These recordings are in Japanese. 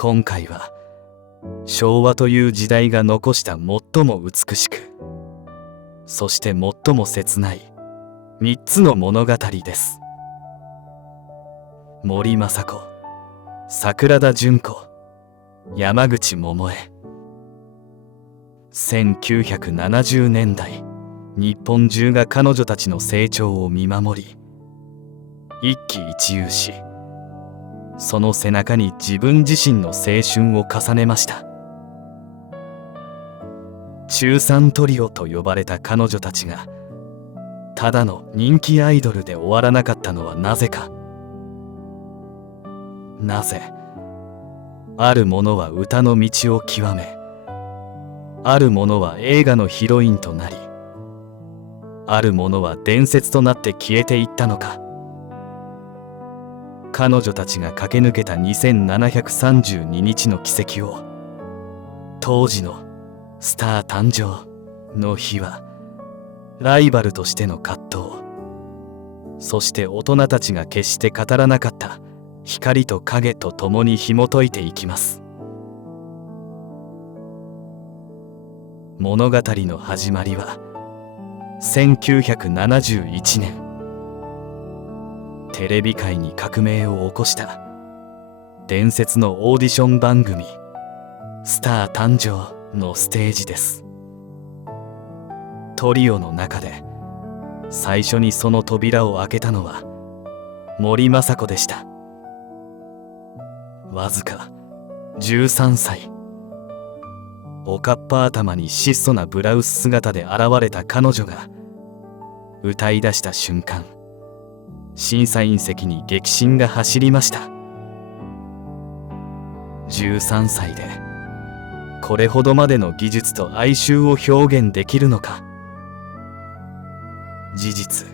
今回は昭和という時代が残した最も美しく、そして最も切ない3つの物語です。森昌子、桜田淳子、山口百恵。1970年代、日本中が彼女たちの成長を見守り、一喜一憂し、その背中に自分自身の青春を重ねました。中3トリオと呼ばれた彼女たちがただの人気アイドルで終わらなかったのはなぜか。なぜある者は歌の道を極め、ある者は映画のヒロインとなり、ある者は伝説となって消えていったのか。彼女たちが駆け抜けた2732日の奇跡を、当時のスター誕生の日はライバルとしての葛藤、そして大人たちが決して語らなかった光と影と共に紐解いていきます。物語の始まりは1971年、テレビ界に革命を起こした伝説のオーディション番組「スター誕生」のステージです。トリオの中で最初にその扉を開けたのは森昌子でした。わずか13歳、おかっぱ頭に質素なブラウス姿で現れた彼女が歌い出した瞬間、審査員席に激震が走りました。13歳でこれほどまでの技術と哀愁を表現できるのか。事実、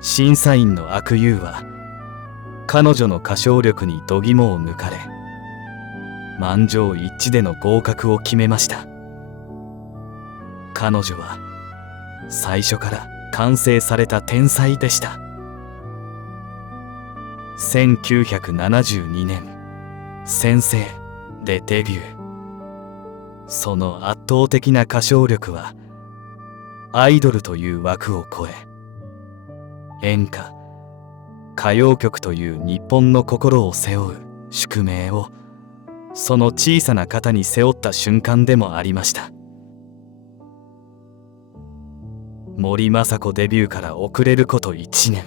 審査員の悪友は彼女の歌唱力に度肝を抜かれ、満場一致での合格を決めました。彼女は最初から完成された天才でした。1972年「先生」でデビュー。その圧倒的な歌唱力はアイドルという枠を超え、演歌歌謡曲という日本の心を背負う宿命をその小さな肩に背負った瞬間でもありました。森昌子デビューから遅れること1年、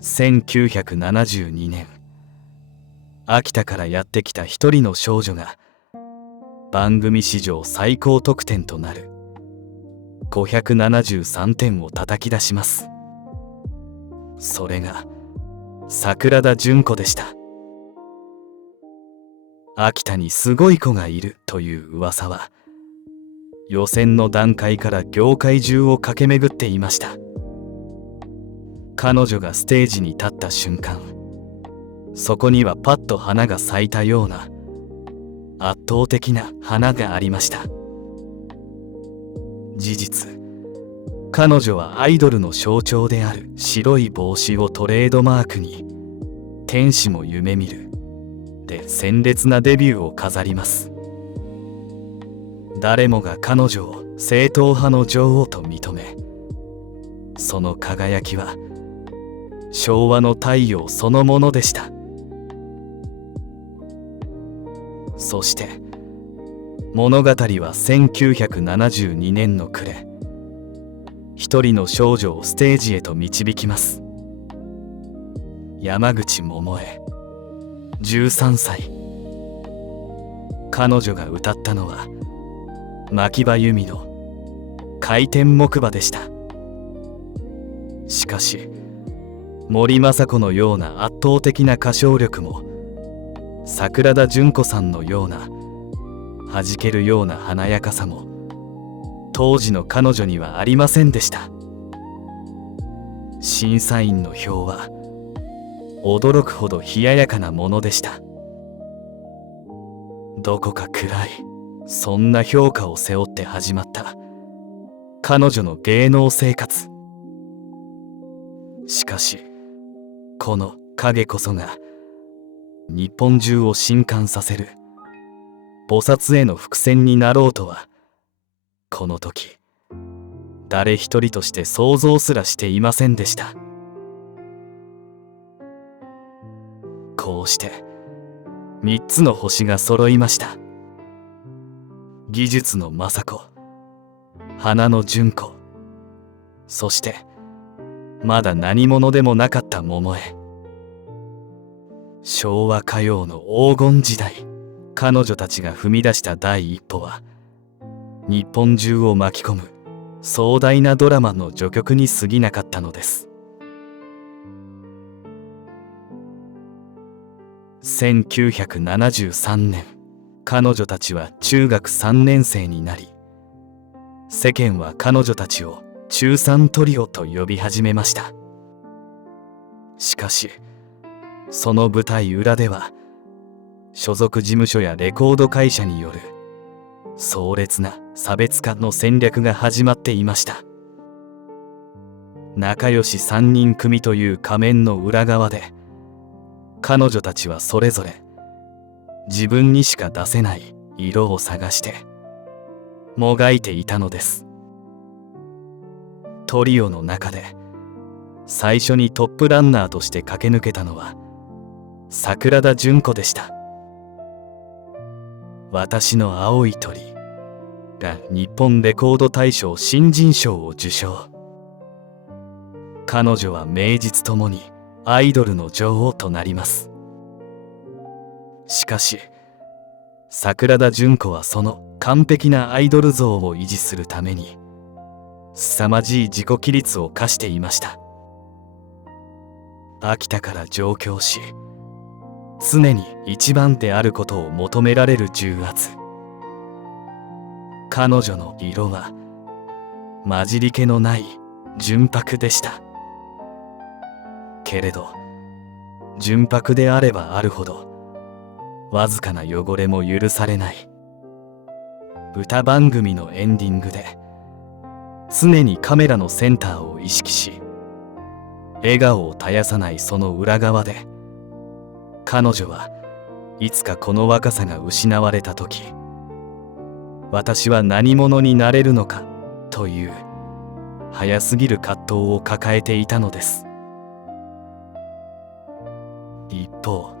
1972年、秋田からやってきた一人の少女が番組史上最高得点となる573点を叩き出します。それが桜田淳子でした。秋田にすごい子がいるという噂は予選の段階から業界中を駆け巡っていました。彼女がステージに立った瞬間、そこにはパッと花が咲いたような圧倒的な花がありました。事実、彼女はアイドルの象徴である白い帽子をトレードマークに「天使も夢見る」で鮮烈なデビューを飾ります。誰もが彼女を正統派の女王と認め、その輝きは昭和の太陽そのものでした。そして物語は1972年の暮れ、一人の少女をステージへと導きます。山口百恵、13歳。彼女が歌ったのは牧場由美の回転木馬でした。しかし森昌子のような圧倒的な歌唱力も桜田淳子さんのような弾けるような華やかさも当時の彼女にはありませんでした。審査員の票は驚くほど冷ややかなものでした。どこか暗い、そんな評価を背負って始まった彼女の芸能生活。しかしこの影こそが日本中を震撼させる菩薩への伏線になろうとはこの時誰一人として想像すらしていませんでした。こうして3つの星が揃いました。技術の政子、花の純子、そしてまだ何者でもなかった桃江。昭和歌謡の黄金時代、彼女たちが踏み出した第一歩は日本中を巻き込む壮大なドラマの序曲に過ぎなかったのです。1973年、彼女たちは中学3年生になり、世間は彼女たちを中3トリオと呼び始めました。しかしその舞台裏では所属事務所やレコード会社による壮烈な差別化の戦略が始まっていました。仲良し3人組という仮面の裏側で、彼女たちはそれぞれ自分にしか出せない色を探してもがいていたのです。トリオの中で最初にトップランナーとして駆け抜けたのは桜田淳子でした。私の青い鳥が日本レコード大賞新人賞を受賞。彼女は名実ともにアイドルの女王となります。しかし桜田淳子はその完璧なアイドル像を維持するために凄まじい自己規律を課していました。秋田から上京し、常に一番であることを求められる重圧。彼女の色は混じり気のない純白でした。けれど純白であればあるほどわずかな汚れも許されない。歌番組のエンディングで常にカメラのセンターを意識し笑顔を絶やさないその裏側で、彼女はいつかこの若さが失われた時、私は何者になれるのかという早すぎる葛藤を抱えていたのです。一方、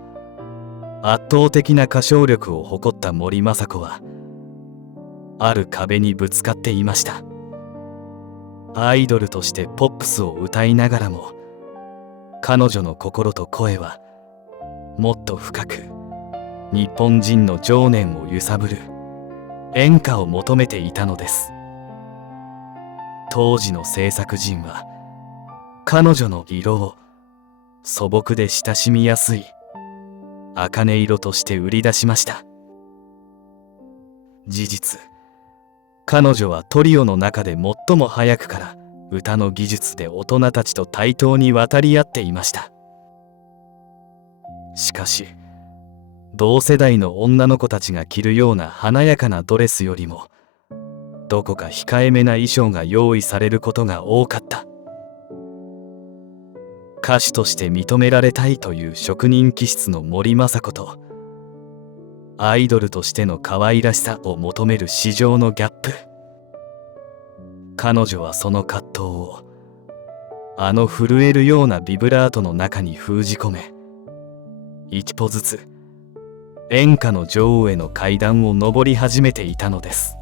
圧倒的な歌唱力を誇った森昌子はある壁にぶつかっていました。アイドルとしてポップスを歌いながらも、彼女の心と声はもっと深く日本人の情念を揺さぶる演歌を求めていたのです。当時の制作陣は彼女の色を素朴で親しみやすい茜色として売り出しました。事実、彼女はトリオの中で最も早くから歌の技術で大人たちと対等に渡り合っていました。しかし同世代の女の子たちが着るような華やかなドレスよりもどこか控えめな衣装が用意されることが多かった。歌手として認められたいという職人気質の森昌子と、アイドルとしての可愛らしさを求める市場のギャップ。彼女はその葛藤をあの震えるようなビブラートの中に封じ込め、一歩ずつ演歌の女王への階段を上り始めていたのです。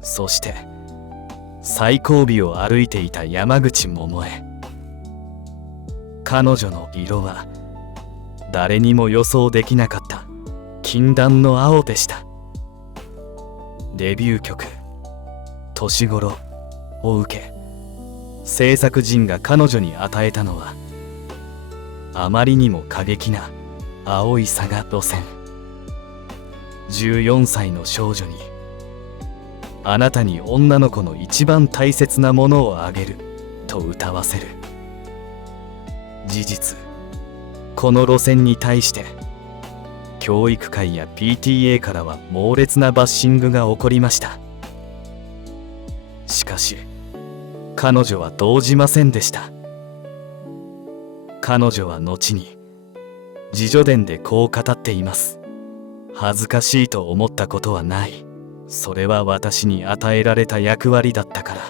そして最後尾を歩いていた山口百恵。彼女の色は誰にも予想できなかった禁断の青でした。デビュー曲「年頃」を受け、制作陣が彼女に与えたのはあまりにも過激な青いサガ路線。14歳の少女にあなたに女の子の一番大切なものをあげると歌わせる。事実、この路線に対して教育界や PTA からは猛烈なバッシングが起こりました。しかし彼女は動じませんでした。彼女は後に自叙伝でこう語っています。恥ずかしいと思ったことはない。それは私に与えられた役割だったから。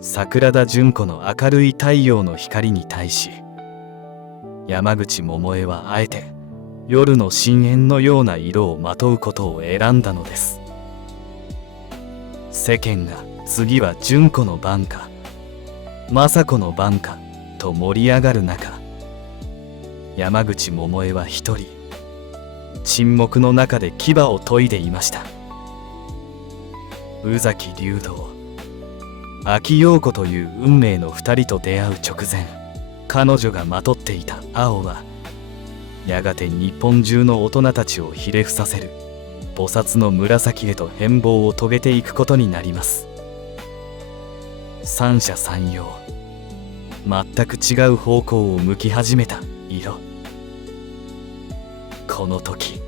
桜田淳子の明るい太陽の光に対し、山口百恵はあえて夜の深淵のような色をまとうことを選んだのです。世間が次は淳子の番か政子の番かと盛り上がる中、山口百恵は一人沈黙の中で牙を研いでいました。宇崎竜童、秋陽子という運命の二人と出会う直前、彼女がまとっていた青はやがて日本中の大人たちをひれ伏させる菩薩の紫へと変貌を遂げていくことになります。三者三様、全く違う方向を向き始めた色。この時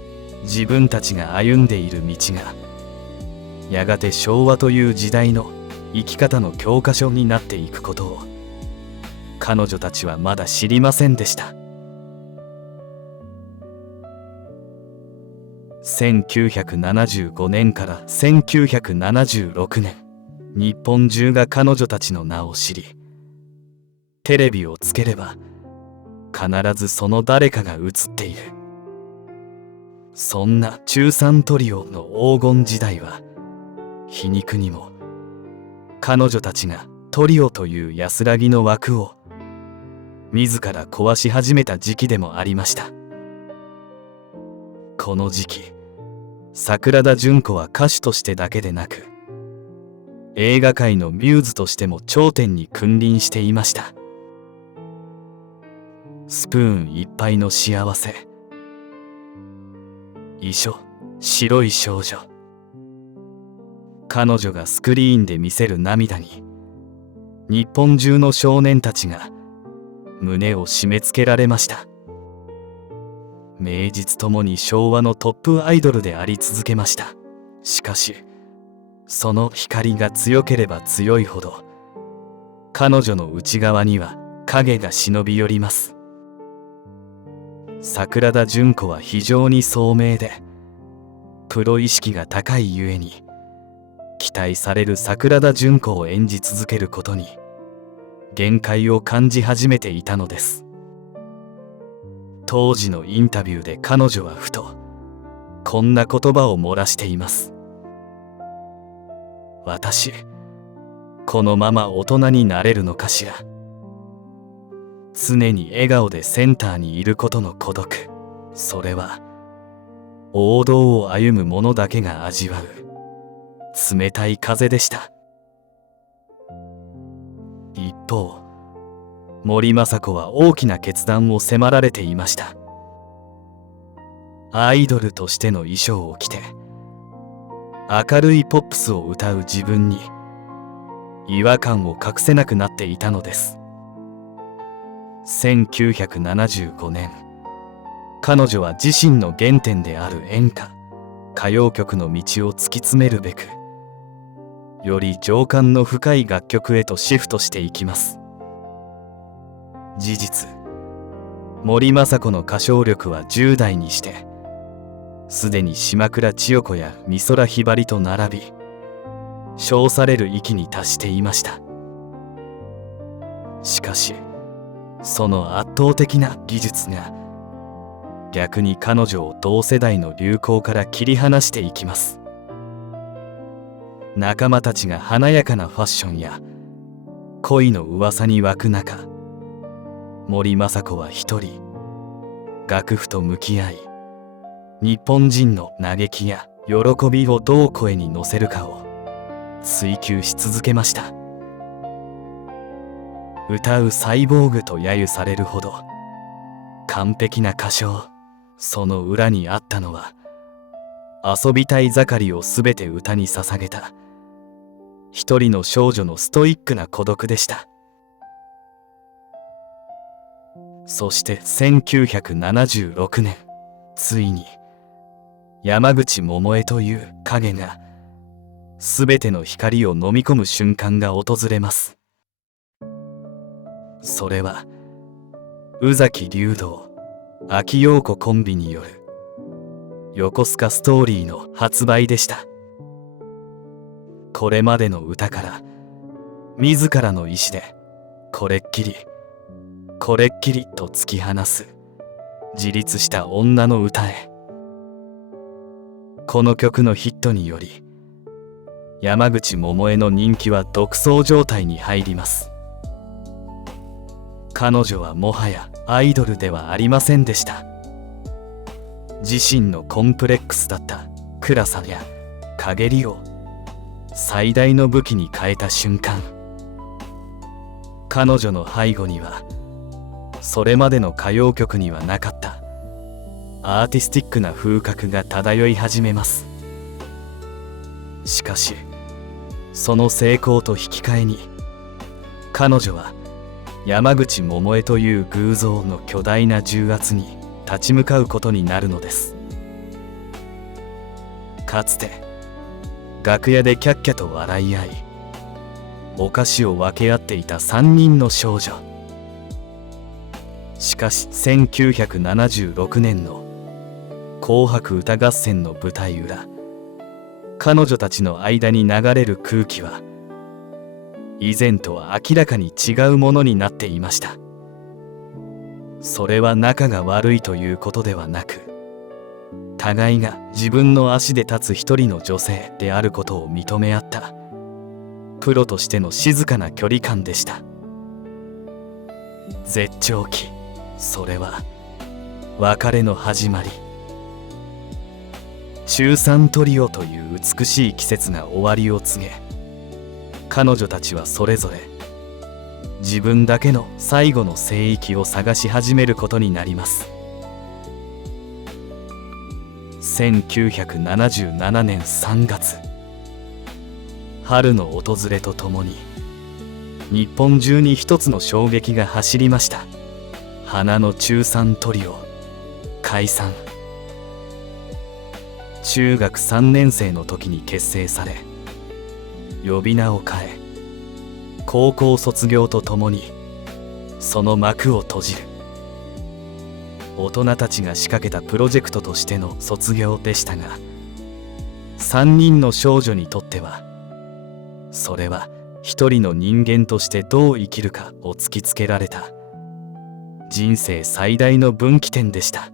自分たちが歩んでいる道がやがて昭和という時代の生き方の教科書になっていくことを彼女たちはまだ知りませんでした。1975年から1976年、日本中が彼女たちの名を知り、テレビをつければ必ずその誰かが映っている。そんな中3トリオの黄金時代は皮肉にも彼女たちがトリオという安らぎの枠を自ら壊し始めた時期でもありました。この時期、桜田淳子は歌手としてだけでなく映画界のミューズとしても頂点に君臨していました。スプーンいっぱいの幸せ、遺書、白い少女。彼女がスクリーンで見せる涙に日本中の少年たちが胸を締め付けられました。名実ともに昭和のトップアイドルであり続けました。しかしその光が強ければ強いほど彼女の内側には影が忍び寄ります。桜田淳子は非常に聡明でプロ意識が高いゆえに、期待される桜田淳子を演じ続けることに限界を感じ始めていたのです。当時のインタビューで彼女はふとこんな言葉を漏らしています。私、このまま大人になれるのかしら。常に笑顔でセンターにいることの孤独、それは王道を歩む者だけが味わう冷たい風でした。一方、森昌子は大きな決断を迫られていました。アイドルとしての衣装を着て明るいポップスを歌う自分に違和感を隠せなくなっていたのです。1975年、彼女は自身の原点である演歌・歌謡曲の道を突き詰めるべく、より情感の深い楽曲へとシフトしていきます。事実、森昌子の歌唱力は10代にしてすでに島倉千代子や美空ひばりと並び、称される域に達していました。しかしその圧倒的な技術が逆に彼女を同世代の流行から切り離していきます。仲間たちが華やかなファッションや恋の噂に沸く中、森昌子は一人楽譜と向き合い、日本人の嘆きや喜びをどう声に乗せるかを追求し続けました。歌うサイボーグと揶揄されるほど完璧な歌唱、その裏にあったのは遊びたい盛りをすべて歌に捧げた一人の少女のストイックな孤独でした。そして1976年、ついに山口百恵という影がすべての光を飲み込む瞬間が訪れます。それは宇崎竜童、秋陽子コンビによる横須賀ストーリーの発売でした。これまでの歌から自らの意志でこれっきりこれっきりと突き放す自立した女の歌へ。この曲のヒットにより山口百恵の人気は独走状態に入ります。彼女はもはやアイドルではありませんでした。自身のコンプレックスだった暗さや陰りを最大の武器に変えた瞬間、彼女の背後にはそれまでの歌謡曲にはなかったアーティスティックな風格が漂い始めます。しかしその成功と引き換えに彼女は山口百恵という偶像の巨大な重圧に立ち向かうことになるのです。かつて楽屋でキャッキャと笑い合いお菓子を分け合っていた3人の少女。しかし1976年の紅白歌合戦の舞台裏、彼女たちの間に流れる空気は以前とは明らかに違うものになっていました。それは仲が悪いということではなく、互いが自分の足で立つ一人の女性であることを認め合ったプロとしての静かな距離感でした。絶頂期、それは別れの始まり。中3トリオという美しい季節が終わりを告げ、彼女たちはそれぞれ自分だけの最後の聖域を探し始めることになります。1977年3月、春の訪れとともに日本中に一つの衝撃が走りました。花の中3トリオ解散。中学3年生の時に結成され、呼び名を変え高校卒業とともにその幕を閉じる。大人たちが仕掛けたプロジェクトとしての卒業でしたが、3人の少女にとってはそれは一人の人間としてどう生きるかを突きつけられた人生最大の分岐点でした。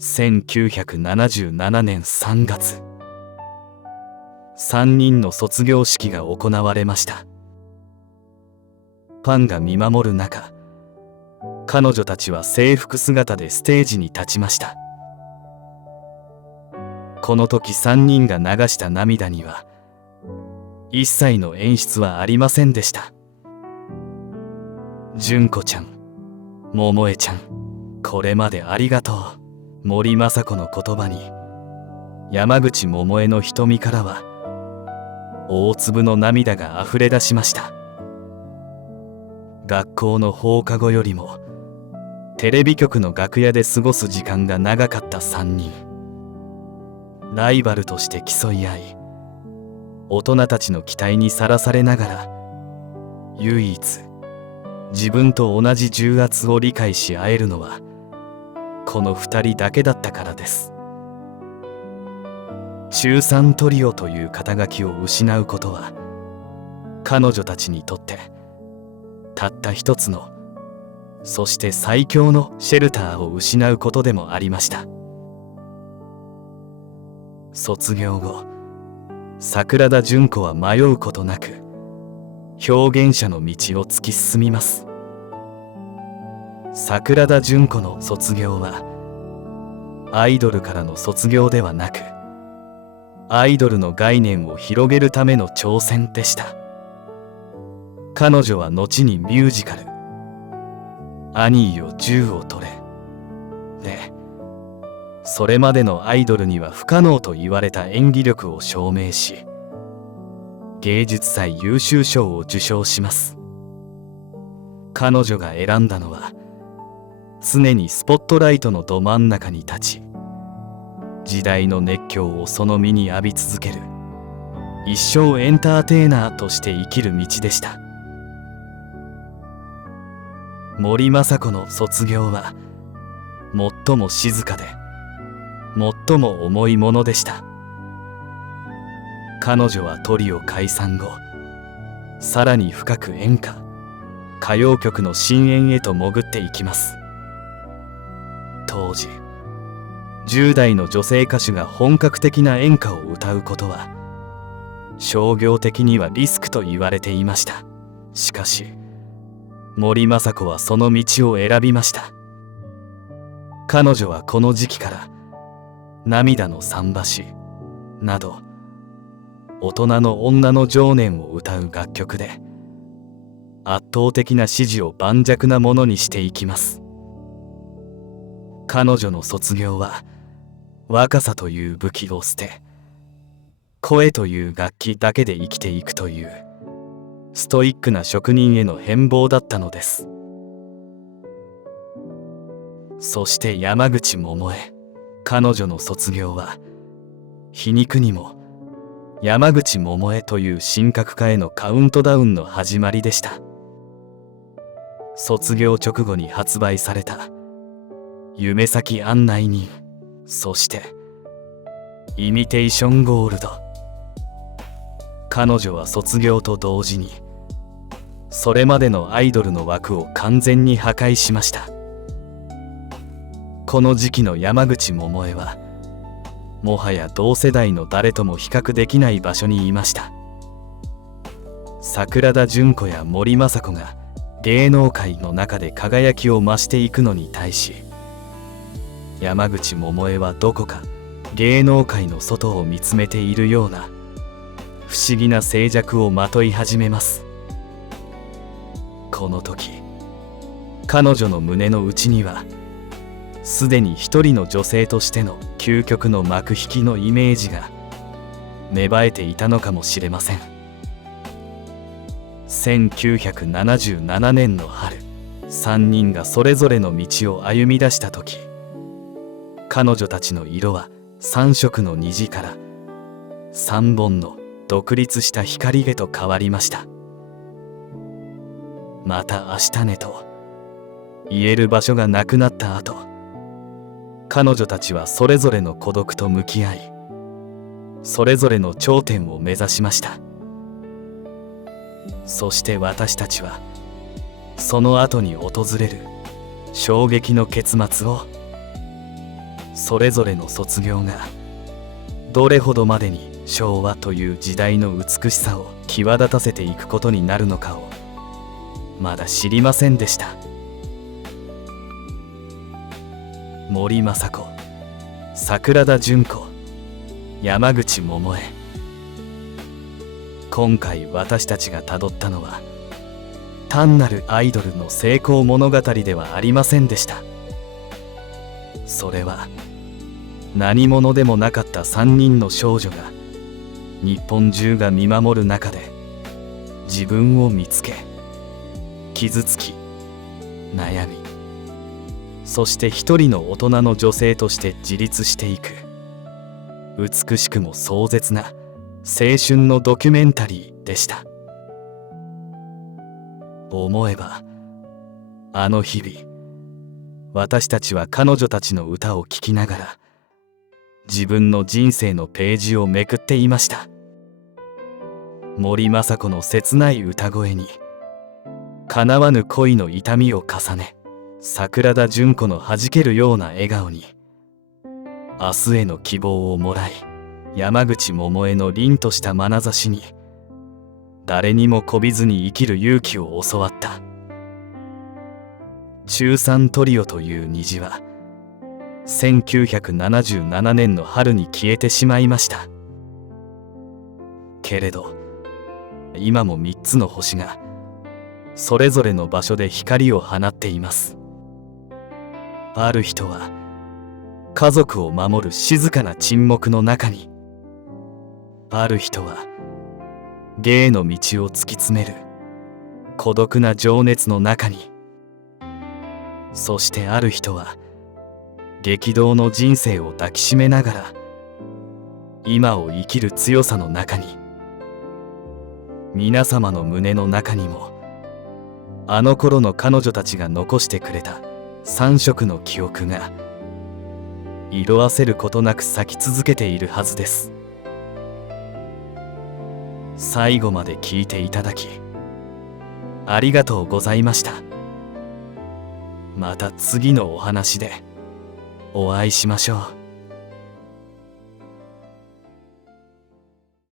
1977年3月、3人の卒業式が行われました。ファンが見守る中、彼女たちは制服姿でステージに立ちました。この時3人が流した涙には一切の演出はありませんでした。純子ちゃん、桃江ちゃん、これまでありがとう。森昌子の言葉に山口百恵の瞳からは大粒の涙があふれ出しました。学校の放課後よりもテレビ局の楽屋で過ごす時間が長かった3人。ライバルとして競い合い、大人たちの期待にさらされながら唯一自分と同じ重圧を理解し合えるのはこの2人だけだったからです。中3トリオという肩書きを失うことは彼女たちにとってたった一つの、そして最強のシェルターを失うことでもありました。卒業後、桜田淳子は迷うことなく表現者の道を突き進みます。桜田淳子の卒業はアイドルからの卒業ではなく、アイドルの概念を広げるための挑戦でした。彼女は後にミュージカル「アニーよ銃を取れ」でそれまでのアイドルには不可能と言われた演技力を証明し、芸術祭優秀賞を受賞します。彼女が選んだのは常にスポットライトのど真ん中に立ち、時代の熱狂をその身に浴び続ける一生エンターテイナーとして生きる道でした。森昌子の卒業は最も静かで最も重いものでした。彼女はトリオ解散後、さらに深く演歌歌謡曲の深淵へと潜っていきます。当時10代の女性歌手が本格的な演歌を歌うことは商業的にはリスクと言われていました。しかし森昌子はその道を選びました。彼女はこの時期から涙の桟橋など大人の女の情念を歌う楽曲で圧倒的な支持を盤石なものにしていきます。彼女の卒業は若さという武器を捨て声という楽器だけで生きていくというストイックな職人への変貌だったのです。そして山口百恵、彼女の卒業は皮肉にも山口百恵という神格化へのカウントダウンの始まりでした。卒業直後に発売された夢先案内人、そしてイミテーションゴールド。彼女は卒業と同時にそれまでのアイドルの枠を完全に破壊しました。この時期の山口百恵はもはや同世代の誰とも比較できない場所にいました。桜田淳子や森昌子が芸能界の中で輝きを増していくのに対し、山口百恵はどこか芸能界の外を見つめているような不思議な静寂をまとい始めます。この時彼女の胸の内にはすでに一人の女性としての究極の幕引きのイメージが芽生えていたのかもしれません。1977年の春、3人がそれぞれの道を歩み出した時、彼女たちの色は3色の虹から3本の独立した光へと変わりました。また明日ねと言える場所がなくなった後、彼女たちはそれぞれの孤独と向き合い、それぞれの頂点を目指しました。そして私たちはその後に訪れる衝撃の結末を、それぞれの卒業がどれほどまでに昭和という時代の美しさを際立たせていくことになるのかをまだ知りませんでした。森昌子、桜田淳子、山口百恵。今回私たちがたどったのは単なるアイドルの成功物語ではありませんでした。それは何者でもなかった3人の少女が日本中が見守る中で自分を見つけ、傷つき、悩み、そして一人の大人の女性として自立していく美しくも壮絶な青春のドキュメンタリーでした。思えばあの日々、私たちは彼女たちの歌を聴きながら自分の人生のページをめくっていました。森昌子の切ない歌声に叶わぬ恋の痛みを重ね、桜田淳子の弾けるような笑顔に明日への希望をもらい、山口百恵の凛とした眼差しに誰にも媚びずに生きる勇気を教わった。中3トリオという虹は1977年の春に消えてしまいました。けれど今も3つの星がそれぞれの場所で光を放っています。ある人は家族を守る静かな沈黙の中に、ある人は芸の道を突き詰める孤独な情熱の中に、そしてある人は激動の人生を抱きしめながら今を生きる強さの中に。皆様の胸の中にもあの頃の彼女たちが残してくれた3色の記憶が色あせることなく咲き続けているはずです。最後まで聞いていただきありがとうございました。また次のお話でお会いしましょう。